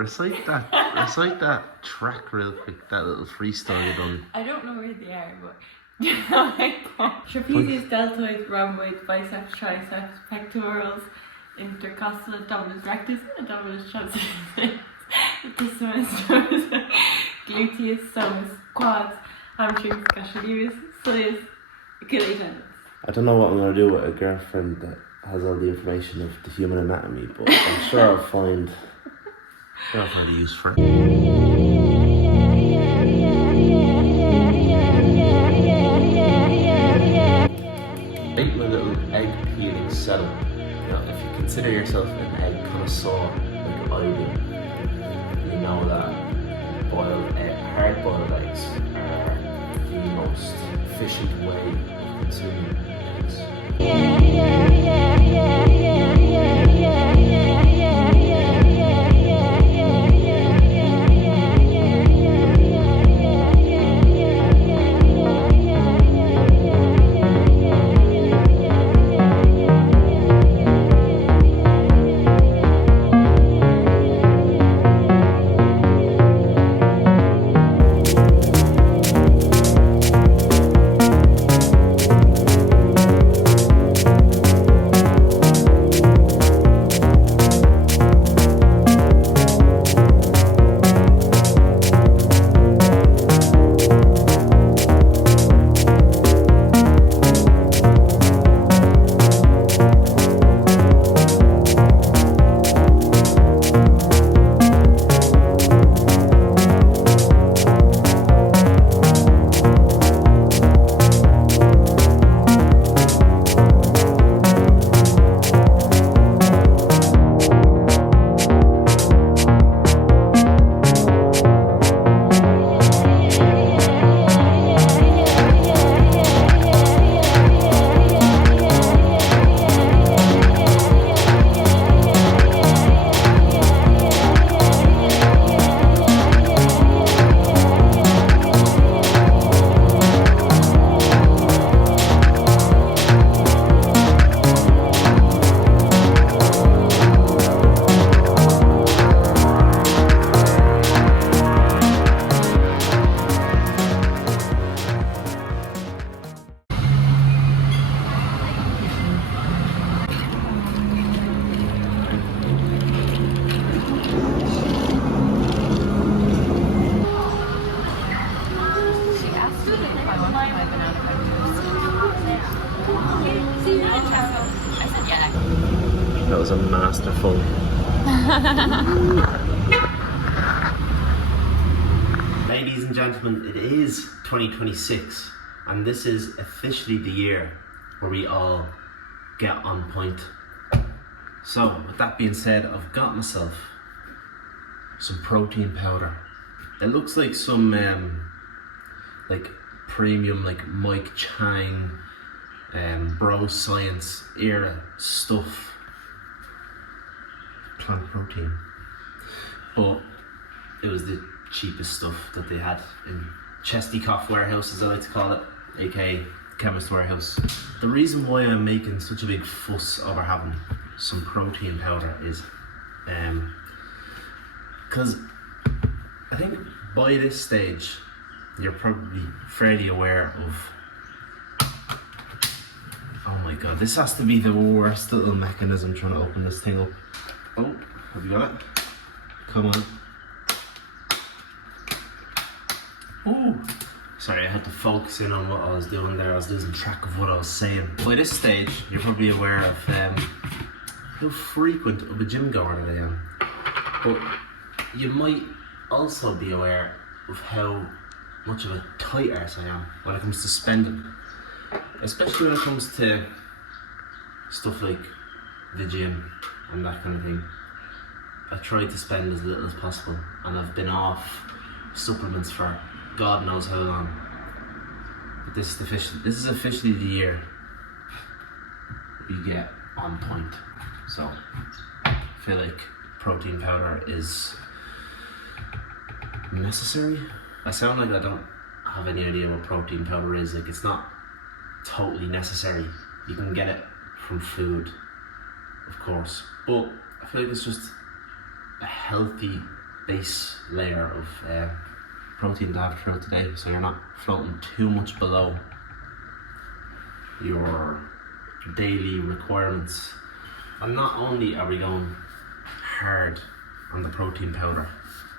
recite that track real quick, that little freestyle you done. I don't know where they are, but trapezius, deltoids, rhomboids, biceps, triceps, pectorals, intercostal, abdominis rectus, abdominis transversus, latissimus, gluteus, somus, quads, hamstrings, gastrocnemius, soleus, Achilles tendons. I don't know what I'm going to do with a girlfriend that has all the information of the human anatomy, but I'm sure I'll find a use for it. Make my little egg peeling setup. You know, if you consider yourself an egg connoisseur like I do, you know that hard boiled eggs are the most efficient way of consuming eggs. That was a masterful. Ladies and gentlemen, it is 2026, and this is officially the year where we all get on point. So, with that being said, I've got myself some protein powder. It looks like some like premium, like Mike Chang, bro science era stuff. Plant protein, but it was the cheapest stuff that they had in Chesty-Coff warehouse, as I like to call it, aka Chemist Warehouse. The reason why I'm making such a big fuss over having some protein powder is because I think by this stage you're probably fairly aware of, oh my god, this has to be the worst little mechanism trying to open this thing up. Oh, have you got it? Come on. Oh, sorry, I had to focus in on what I was doing there. I was losing track of what I was saying. By this stage, you're probably aware of how frequent of a gym goer that I am. But you might also be aware of how much of a tight arse I am when it comes to spending. Especially when it comes to stuff like the gym and that kind of thing. I try to spend as little as possible, and I've been off supplements for God knows how long. But this is officially the year we get on point. So I feel like protein powder is necessary. I sound like I don't have any idea what protein powder is. Like, it's not totally necessary. You can get it from food, of course, but I feel like it's just a healthy base layer of protein to have throughout the day, so you're not floating too much below your daily requirements. And not only are we going hard on the protein powder,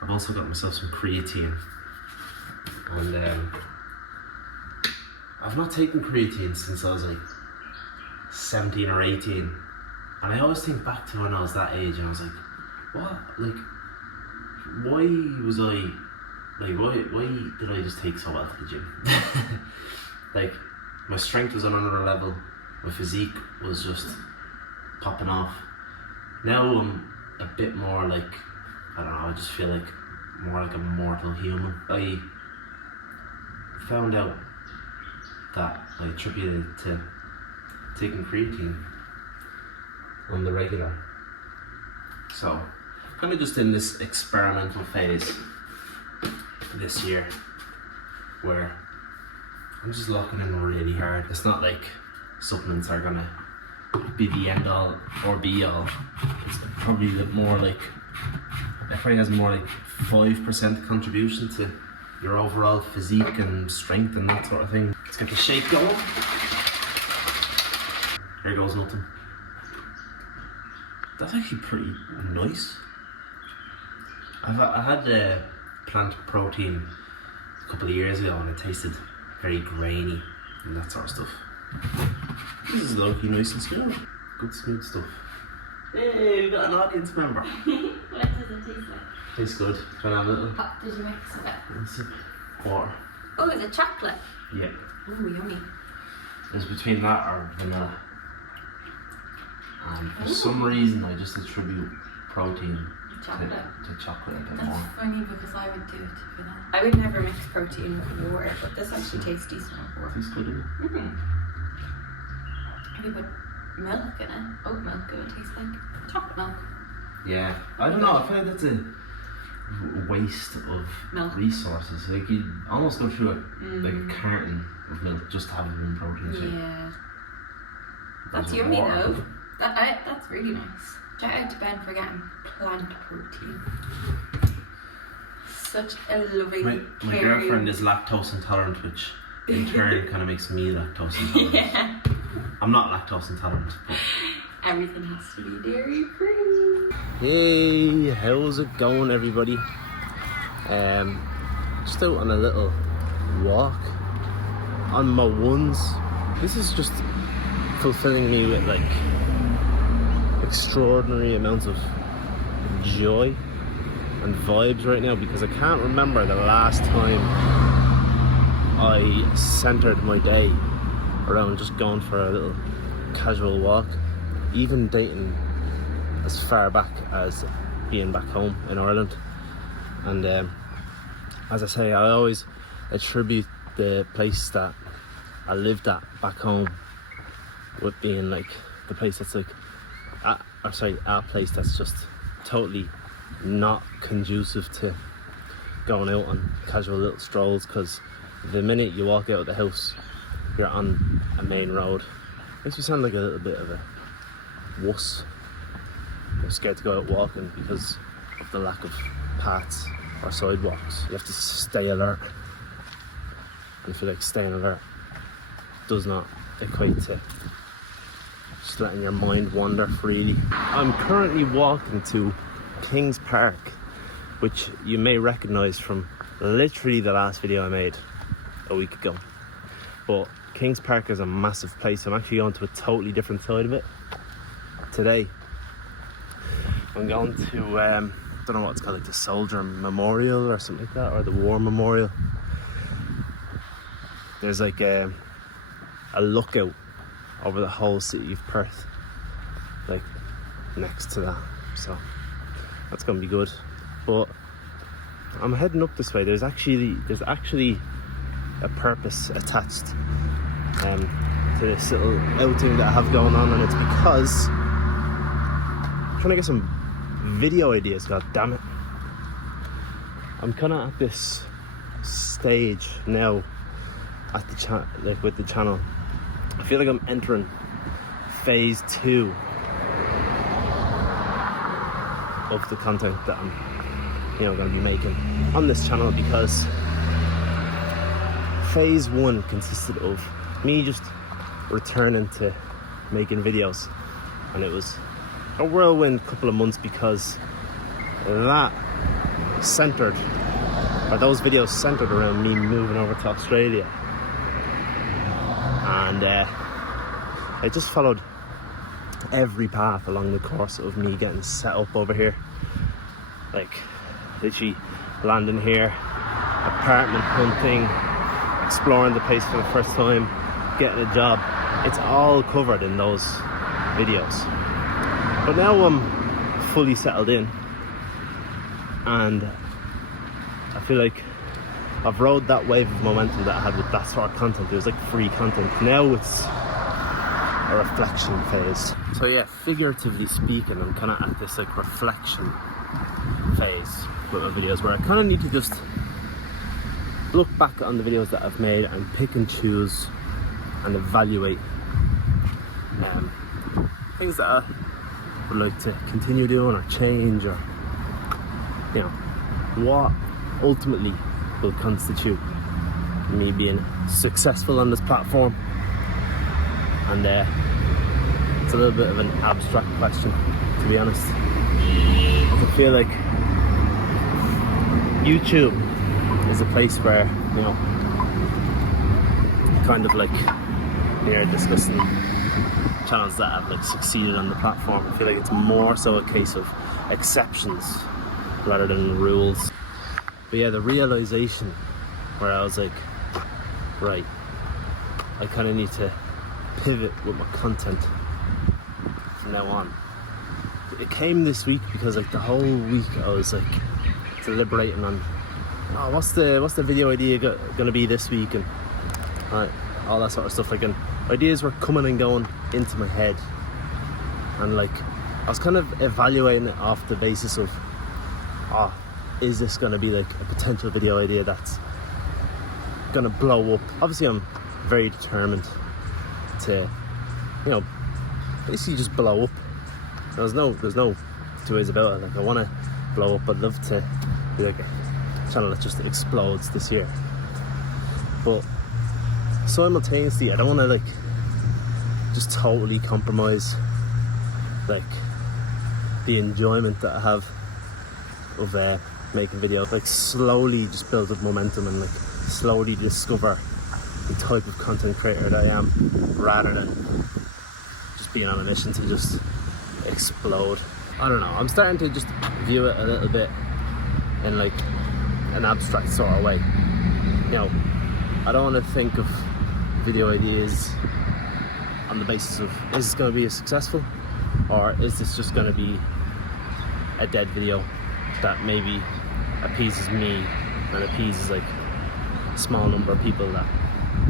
I've also got myself some creatine. And I've not taken creatine since I was like 17 or 18. And I always think back to when I was that age and I was like, what? Like, why was I, like, why did I just take so well to the gym? Like, my strength was on another level, my physique was just popping off. Now I'm a bit more like, I don't know, I just feel like more like a mortal human. I found out that I attributed it to taking creatine on the regular. So, kind of just in this experimental phase this year where I'm just locking in really hard. It's not like supplements are gonna be the end all or be all. It's probably more like, it probably has more like 5% contribution to your overall physique and strength and that sort of thing. Let's get the shake going. There goes nothing. That's actually pretty nice. I had plant protein a couple of years ago and it tasted very grainy and that sort of stuff. This is low-key nice and smooth. Good smooth stuff. Hey, we got an audience member. What does it taste like? Tastes good. Can I have a little? What did you mix of it? Let's see. Water. Oh, is it chocolate? Yeah. Oh, yummy. It's between that or vanilla. And for some reason I just attribute protein Chocolate. to chocolate a bit That's more. funny because I would do it to vanilla. I would never mix protein with water, but this actually tastes decent with water. Tastes good, doesn't it? Mm-hmm. If you put milk in it, oat milk, it would taste like chocolate milk. Yeah. I don't know, I feel like that's a waste of Milk. resources. Like you almost go through like a carton of milk just to have it in protein shake. Yeah. That's There's yummy water. though. That's really nice. Shout out to Ben for getting plant protein. Such a loving, My caring... girlfriend is lactose intolerant, which in turn kind of makes me lactose intolerant. Yeah. I'm not lactose intolerant, but... Everything has to be dairy free. Hey, how's it going, everybody? Just out on a little walk on my ones. This is just fulfilling me with like extraordinary amounts of joy and vibes right now because I can't remember the last time I centered my day around just going for a little casual walk, even dating as far back as being back home in Ireland. And as I say, I always attribute the place that I lived at back home with being like the place that's like a place that's just totally not conducive to going out on casual little strolls, because the minute you walk out of the house you're on a main road. Makes me sound like a little bit of a wuss. I'm scared to go out walking because of the lack of paths or sidewalks. You have to stay alert, and I feel like staying alert does not equate to just letting your mind wander freely. I'm currently walking to Kings Park, which you may recognise from literally the last video I made a week ago. But Kings Park is a massive place. I'm actually going to a totally different side of it today. I'm going to, don't know what it's called, like the Soldier Memorial or something like that, or the War Memorial. There's like a lookout over the whole city of Perth, like next to that, so that's gonna be good. But I'm heading up this way. There's actually a purpose attached to this little outing that I have going on, and it's because I'm trying to get some video ideas. God damn it! I'm kind of at this stage now at the with the channel. I feel like I'm entering phase 2 of the content that I'm going to be making on this channel, because phase 1 consisted of me just returning to making videos, and it was a whirlwind couple of months, because those videos centered around me moving over to Australia, and I just followed every path along the course of me getting set up over here, like literally landing here, apartment hunting, exploring the place for the first time, getting a job. It's all covered in those videos. But now I'm fully settled in, and I feel like I've rode that wave of momentum that I had with that sort of content. It was like free content. Now it's a reflection phase. So yeah, figuratively speaking, I'm kind of at this like reflection phase with my videos, where I kind of need to just look back on the videos that I've made and pick and choose and evaluate things that I would like to continue doing or change, or what ultimately will constitute me being successful on this platform. And it's a little bit of an abstract question, to be honest. I feel like YouTube is a place where, kind of like here discussing channels that have like succeeded on the platform. I feel like it's more so a case of exceptions rather than rules. But yeah, the realization where I was like, right, I kind of need to pivot with my content from now on. It came this week because like the whole week I was like deliberating on, what's the video idea gonna be this week, and all that sort of stuff. Like, and ideas were coming and going into my head, and like I was kind of evaluating it off the basis of, is this gonna be like a potential video idea that's gonna blow up? Obviously I'm very determined to basically just blow up. There's no two ways about it. Like, I want to blow up. I'd love to be like a channel that just explodes this year, but simultaneously I don't want to like just totally compromise like the enjoyment that I have of making videos. Like, slowly just build up momentum and like slowly discover the type of content creator that I am, rather than just being on a mission to just explode. I don't know, I'm starting to just view it a little bit in like an abstract sort of way. I don't want to think of video ideas on the basis of, is this going to be successful, or is this just going to be a dead video that maybe appeases me and appeases like a small number of people that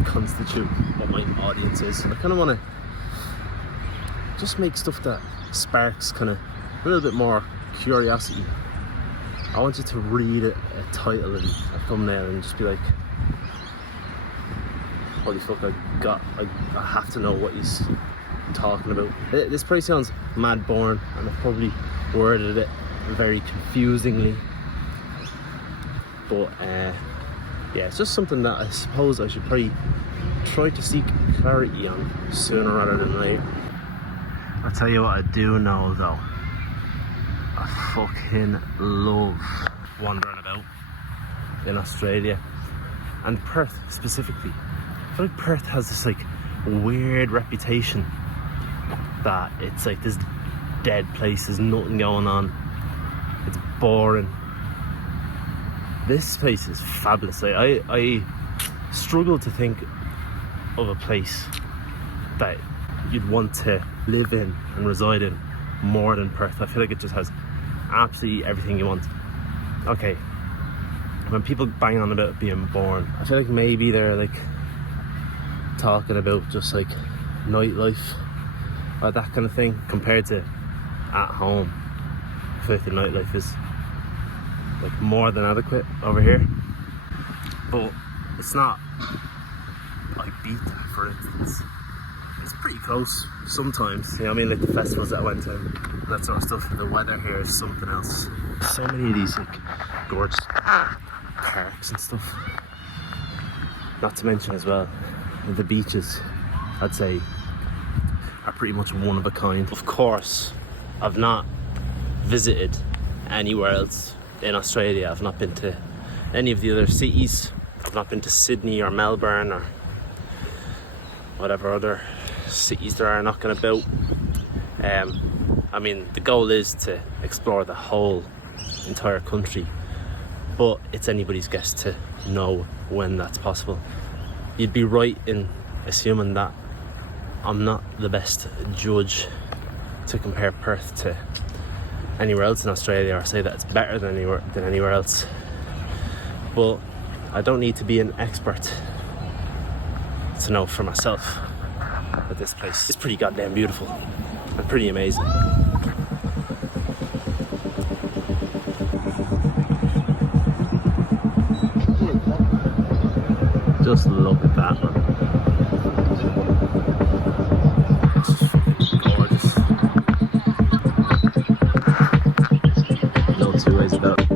constitute what my audience is. I kind of want to just make stuff that sparks kind of a little bit more curiosity. I want you to read a title and a thumbnail and just be like, holy fuck, I have to know what he's talking about. This probably sounds mad boring, and I've probably worded it very confusingly, but yeah, it's just something that I suppose I should probably try to seek clarity on sooner rather than later. I'll tell you what I do know though, I fucking love wandering about in Australia, and Perth specifically. I feel like Perth has this like weird reputation that it's like this dead place, there's nothing going on, it's boring. This place is fabulous. I struggle to think of a place that you'd want to live in and reside in more than Perth. I feel like it just has absolutely everything you want. Okay, when people bang on about being boring, I feel like maybe they're like talking about just like nightlife or that kind of thing, compared to at home. I feel like the nightlife is like more than adequate over here, but it's not like Ibiza, for instance. It's pretty close sometimes, you know what I mean, like the festivals that I went to, that sort of stuff. The weather here is something else. So many of these like gorgeous parks and stuff. Not to mention as well, the beaches, I'd say, are pretty much one of a kind. Of course, I've not visited anywhere else in Australia. I've not been to any of the other cities. I've not been to Sydney or Melbourne or whatever other cities there are knocking about. I mean, the goal is to explore the whole entire country, but it's anybody's guess to know when that's possible. You'd be right in assuming that I'm not the best judge to compare Perth to anywhere else in Australia or say that it's better than anywhere else. But I don't need to be an expert to know for myself that this place is pretty goddamn beautiful and pretty amazing. Just look at that, man. Gorgeous. No two ways about it.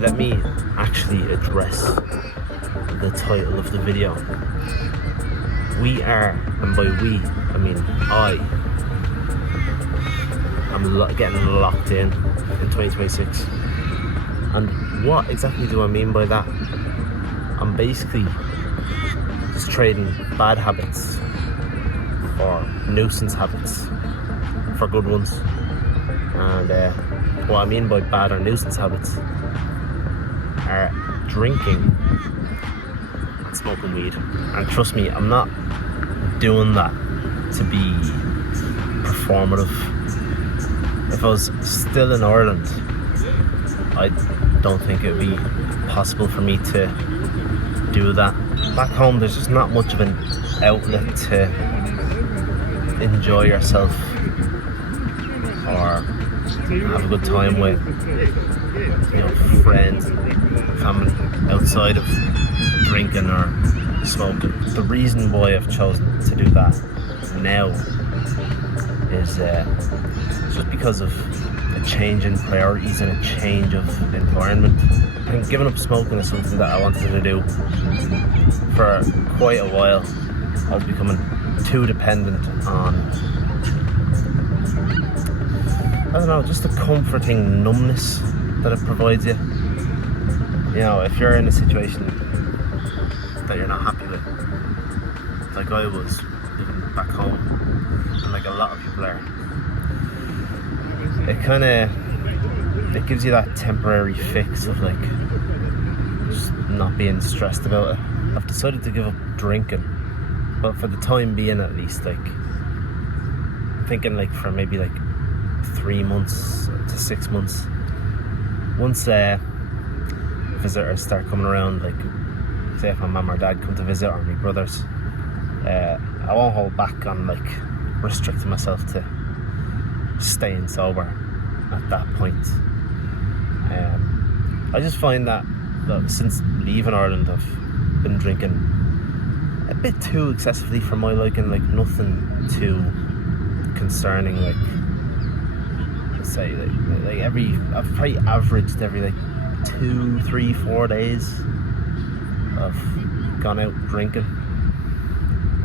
Let me actually address the title of the video. We are, and by we, I mean I, am getting locked in 2026. And what exactly do I mean by that? I'm basically just trading bad habits or nuisance habits for good ones. And what I mean by bad or nuisance habits are drinking and smoking weed. And trust me, I'm not doing that to be performative. If I was still in Ireland, I don't think it would be possible for me to do that. Back home, there's just not much of an outlet to enjoy yourself or have a good time with, you know, friends and family outside of drinking or smoking. The reason why I've chosen to do that now is just because of a change in priorities and a change of environment. I think giving up smoking is something that I wanted to do for quite a while. I was becoming too dependent on, I don't know, just the comforting numbness that it provides you. You know, if you're in a situation that you're not happy with, like I was living back home, and like a lot of people are, it gives you that temporary fix of like just not being stressed about it. I've decided to give up drinking, but for the time being at least, like I'm thinking like for maybe like 3 months to 6 months. Once visitors start coming around, like say if my mum or dad come to visit or my brothers, I won't hold back on like restricting myself to staying sober at that point. I just find that since leaving Ireland I've been drinking a bit too excessively for my liking, like nothing too concerning, like let's say like I've probably averaged every like 2, 3, 4 days I've gone out drinking,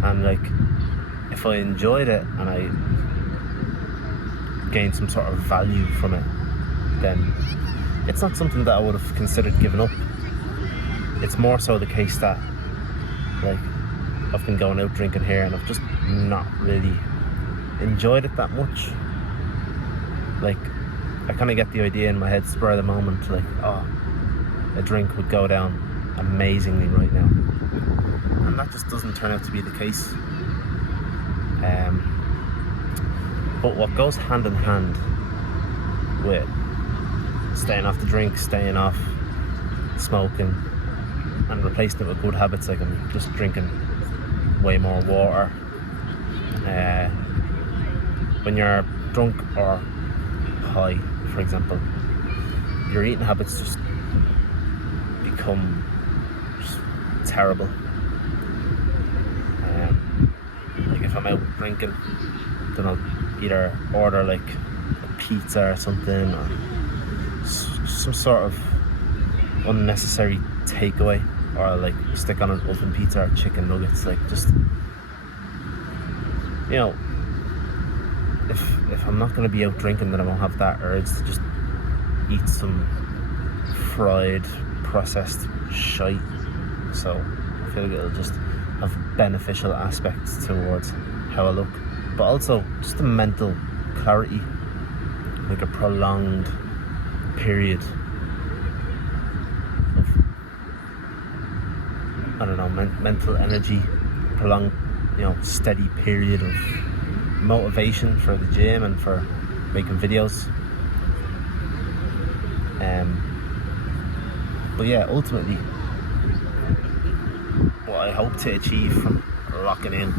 and like if I enjoyed it and I gained some sort of value from it, then it's not something that I would have considered giving up. It's more so the case that like I've been going out drinking here and I've just not really enjoyed it that much. Like I kind of get the idea in my head, spur of the moment, like, oh, a drink would go down amazingly right now. And that just doesn't turn out to be the case. But what goes hand in hand with staying off the drink, staying off smoking, and replacing it with good habits, like I'm just drinking way more water. When you're drunk or high, for example, your eating habits just become just terrible. Like if I'm out drinking, then I'll either order like a pizza or something, or some sort of unnecessary takeaway, or I'll like stick on an oven pizza or chicken nuggets. Like, just, you know, if I'm not going to be out drinking, then I won't have that urge to just eat some fried, processed shite. So I feel like it'll just have beneficial aspects towards how I look, but also just the mental clarity, like a prolonged period of, I don't know, mental energy, prolonged, you know, steady period of motivation for the gym and for making videos. But yeah, ultimately what I hope to achieve from locking in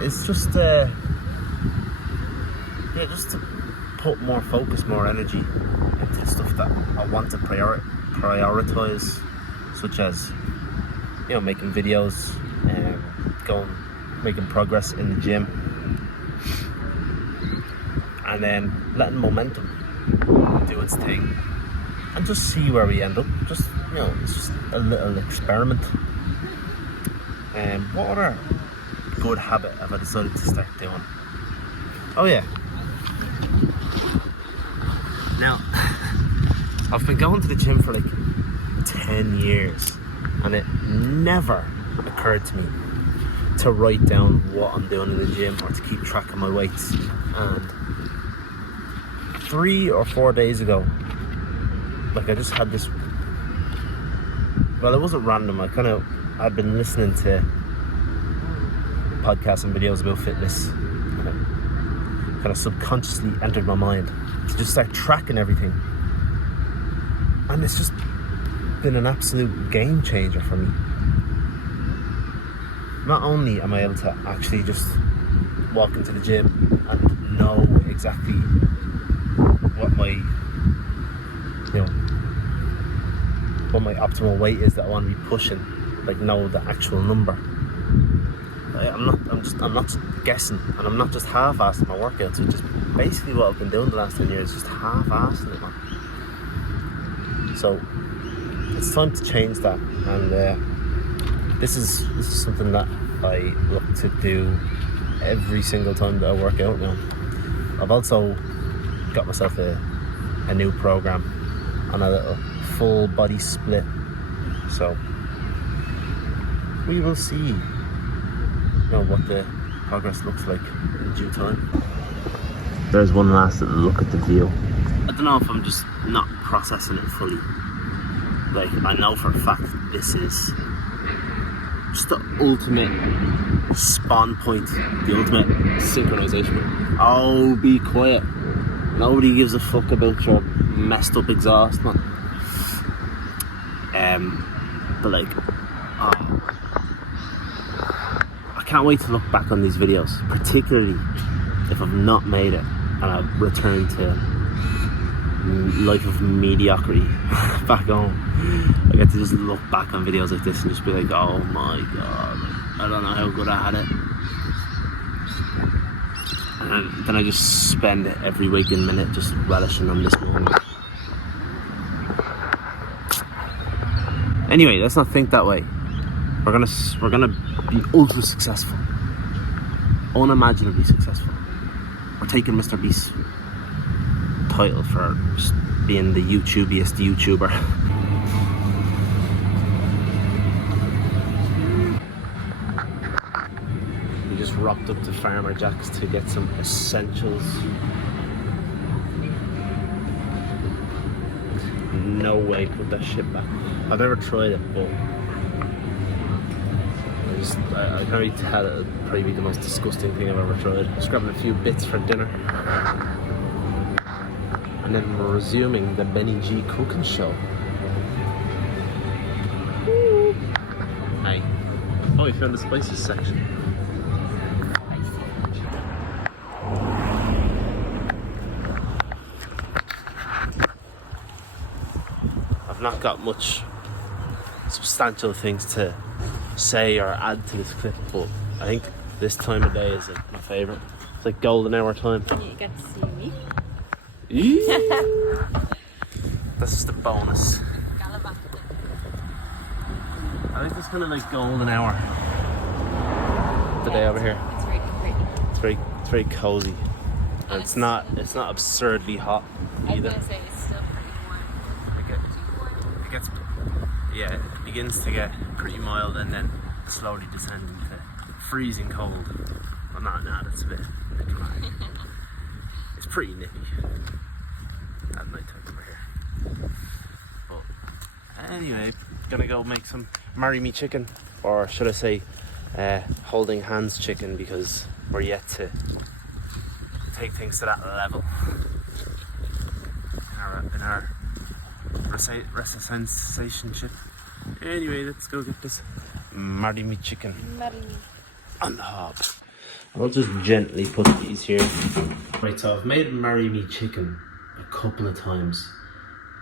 is just just to put more focus, more energy into the stuff that I want to prioritize, such as, you know, making videos, making progress in the gym, and then letting momentum do its thing and just see where we end up. Just, you know, it's just a little experiment. What other good habit have I decided to start doing? Oh yeah, now I've been going to the gym for like 10 years, and it never occurred to me to write down what I'm doing in the gym or to keep track of my weights. And 3 or 4 days ago, like, I just had this, well, it wasn't random. I'd been listening to podcasts and videos about fitness, and it kind of subconsciously entered my mind to just start tracking everything. And it's just been an absolute game changer for me. Not only am I able to actually just walk into the gym and know exactly what my optimal weight is that I want to be pushing, like, know the actual number. I'm not just guessing, and I'm not just half-assing my workouts, which is basically what I've been doing the last 10 years, just half-assing it, man. So it's time to change that, and this is something that I look to do every single time that I work out now. I've also got myself a new program on a little full body split, so we will see, you know, what the progress looks like in due time. There's one last little look at the view. I don't know if I'm just not processing it fully. Like, I know for a fact this is just the ultimate spawn point, the ultimate synchronization. Oh, be quiet. Nobody gives a fuck about your messed up exhaust, man. But like, I can't wait to look back on these videos, particularly if I've not made it and I've returned to life of mediocrity back home. I get to just look back on videos like this and just be like, oh my god, I don't know how good I had it. And then I just spend every waking minute just relishing on this moment. Anyway, let's not think that way. We're gonna be ultra successful, unimaginably successful. We're taking Mr. Beast's title for just being the YouTubiest YouTuber. We just rocked up to Farmer Jack's to get some essentials. No way put that shit back. I've never tried it, but I can already tell it would probably be the most disgusting thing I've ever tried. Just grabbing a few bits for dinner. And then we're resuming the Benny G cooking show. Woo. Hey. Oh, we found the spices section. I've not got much substantial things to say or add to this clip, but I think this time of day is my favourite. It's like golden hour time. You get to see me. That's just a bonus. I think it's kind of like golden hour today over here. It's very pretty. It's very cozy, and it's not absurdly hot I was either. gonna say it's still pretty warm. It gets it begins to get pretty mild and then slowly descending to freezing cold. Well, not now. That's a bit dramatic. It's pretty nippy at night time over here. But anyway, gonna go make some marry me chicken, or should I say holding hands chicken, because we're yet to take things to that level in our recisationship. Anyway, let's go get this marry me chicken on the hob. I'll just gently put these here. Right, so I've made marry me chicken a couple of times,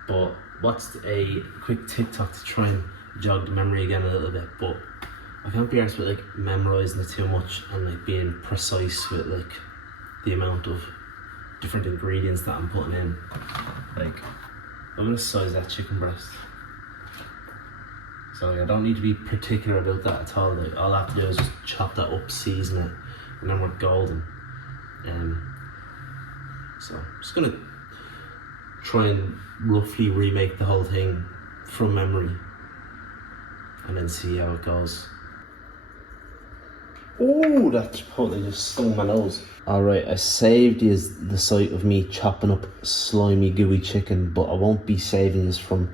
but what's a quick TikTok to try and jog the memory again a little bit, but I can't be arsed with like memorising it too much and like being precise with like the amount of different ingredients that I'm putting in. Like, I'm gonna size that chicken breast. So like, I don't need to be particular about that at all. Like, all I have to do is just chop that up, season it, and then we're golden. So I'm just gonna try and roughly remake the whole thing from memory and then see how it goes. Oh, that Chipotle just stung my nose. Alright, I saved you the sight of me chopping up slimy, gooey chicken, but I won't be saving this from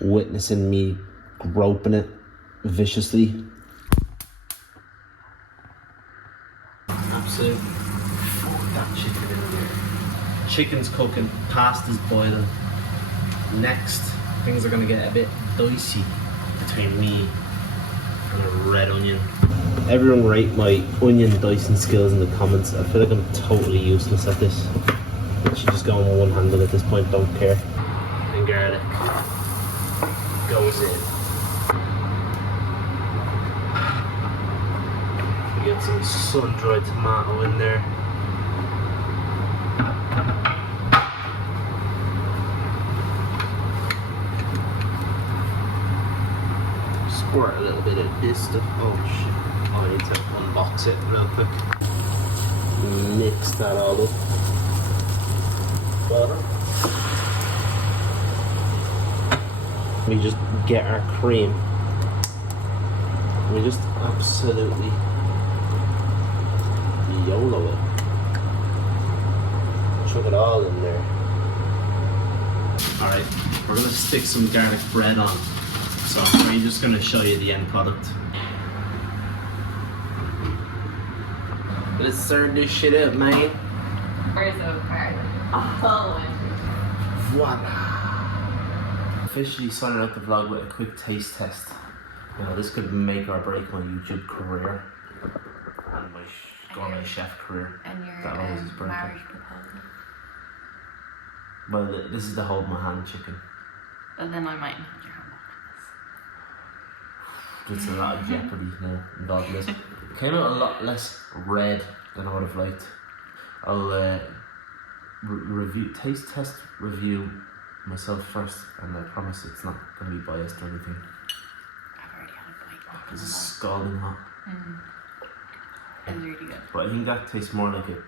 witnessing me groping it viciously. Absolutely fuck that chicken in there. Chicken's cooking, pasta's boiling. Next, things are gonna get a bit dicey between me and a red onion. Everyone rate my onion dicing skills in the comments. I feel like I'm totally useless at this. I should just go on one handle at this point, don't care. And garlic goes in. We get some sun-dried tomato in there. Squirt a little bit of this stuff. Oh shit. I need to unbox it real quick. Mix that all up. Butter. We just get our cream. We just absolutely YOLO it. Chuck it all in there. Alright, we're gonna stick some garlic bread on. So I'm just gonna show you the end product. Let's serve this shit up, man. Where's the garlic? Oh, Voila! Officially started out the vlog with a quick taste test. You know, this could make or break my YouTube career and my gourmet chef career. and your That always is breaking. marriage proposal. Well, this is the hold my hand chicken. But then I might hold your hand. There's a lot of jeopardy now involved in this. Came out a lot less red than I would have liked. I'll taste test review myself first, and I promise it's not going to be biased or anything. I've already had a bite. This is scalding hot. It's really good. But I think that tastes more like a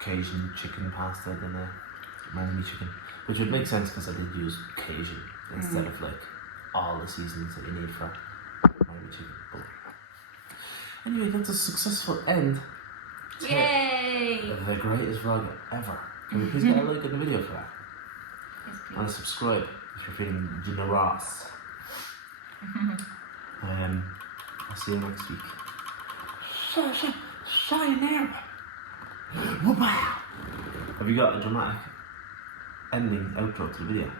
Cajun chicken pasta than a Miami chicken, which would make sense because I did use Cajun instead of like all the seasonings that you need for Miami chicken. But anyway, that's a successful end Yay! The greatest vlog ever. Can we please get a like in the video for that? Yes, please. And subscribe if you're feeling generous. I'll see you next week. Shine there. Have you got a dramatic ending outro to the video?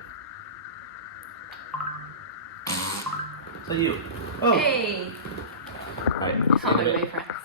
Is that you? Oh! Hey! Right. It's not my boyfriend.